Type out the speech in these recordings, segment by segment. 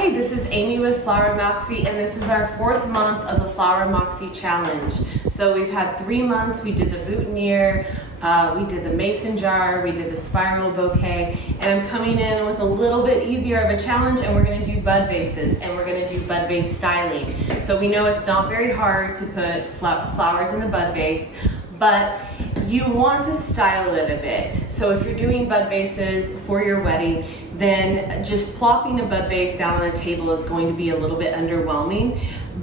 Hey, this is Amy with Flower Moxie, and this is our 4th month of the Flower Moxie Challenge. So we've had 3 months. We did the boutonniere, we did the mason jar, we did the spiral bouquet, and I'm coming in with a little bit easier of a challenge, and we're gonna do bud vases, and we're gonna do bud vase styling. So we know it's not very hard to put flowers in a bud vase, but you want to style it a bit. So if you're doing bud vases for your wedding, then just plopping a bud vase down on a table is going to be a little bit underwhelming.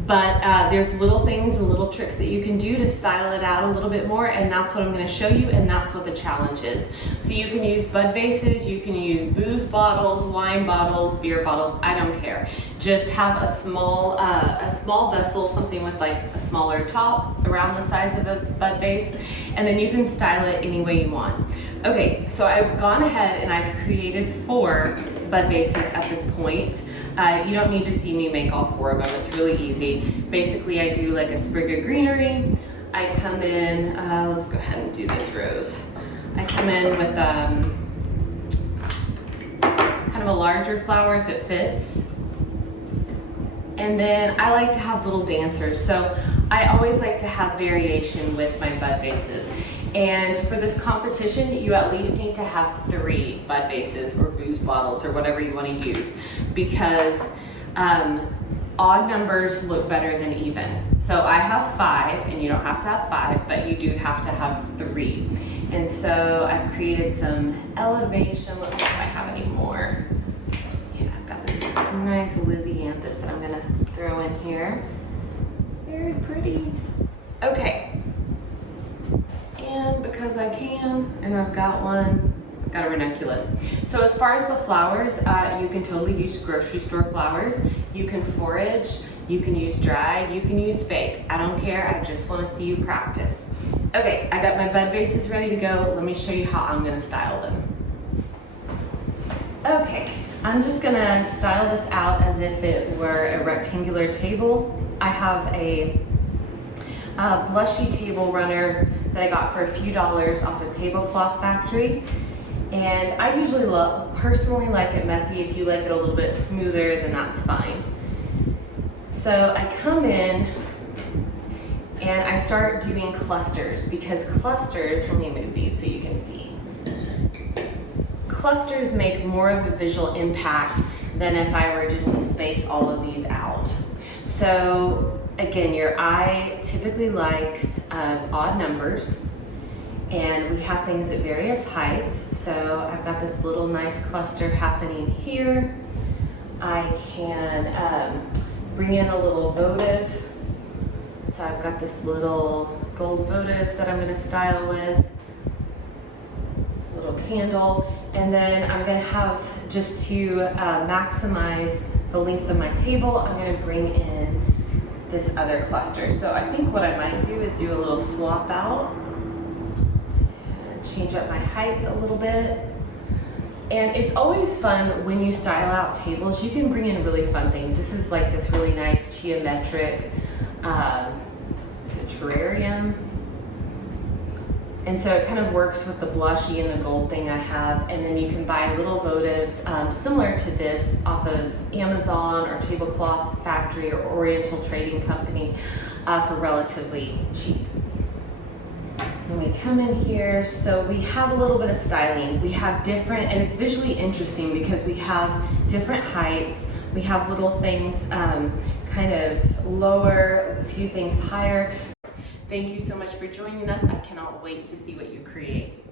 But there's little things and little tricks that you can do to style it out a little bit more, and that's what I'm going to show you, and that's what the challenge is. So you can use bud vases, you can use booze bottles, wine bottles, beer bottles, I don't care. Just have a small vessel, something with like a smaller top around the size of a bud vase, and then you can style it any way you want. Okay, so I've gone ahead and I've created 4 bud vases at this point. You don't need to see me make all 4 of them, it's really easy. Basically, I do like a sprig of greenery. I come in, let's go ahead and do this rose. I come in with kind of a larger flower if it fits. And then I like to have little dancers. So I always like to have variation with my bud vases. And for this competition, you at least need to have 3 bud vases or booze bottles or whatever you want to use, because odd numbers look better than even. So I have 5, and you don't have to have 5, but you do have to have 3. And so I've created some elevation. Let's see if I have any more. Yeah, I've got this nice Lysianthus that I'm gonna throw in here. Very pretty. Okay. And because I can, and I've got a ranunculus. So as far as the flowers, you can totally use grocery store flowers. You can forage, you can use dry, you can use fake. I don't care, I just wanna see you practice. Okay, I got my bud vases ready to go. Let me show you how I'm gonna style them. Okay, I'm just gonna style this out as if it were a rectangular table. I have a blushy table runner that I got for a few dollars off a tablecloth factory, and I usually personally like it messy. If you like it a little bit smoother, then that's fine. So I come in and I start doing clusters, because clusters, let me move these so you can see. Clusters make more of a visual impact than if I were just to space all of these out. So again, your eye typically likes odd numbers, and we have things at various heights. So I've got this little nice cluster happening here. I can bring in a little votive. So I've got this little gold votive that I'm gonna style with, a little candle, and then I'm gonna have, just to maximize the length of my table, I'm gonna bring in this other cluster. So I think what I might do is do a little swap out and change up my height a little bit. And it's always fun when you style out tables, you can bring in really fun things. This is like this really nice geometric, it's a terrarium. And so it kind of works with the blushy and the gold thing I have. And then you can buy little votives similar to this off of Amazon or Tablecloth Factory or Oriental Trading Company for relatively cheap. And we come in here, so we have a little bit of styling. We have different, and it's visually interesting because we have different heights. We have little things kind of lower, a few things higher. Thank you so much for joining us. I cannot wait to see what you create.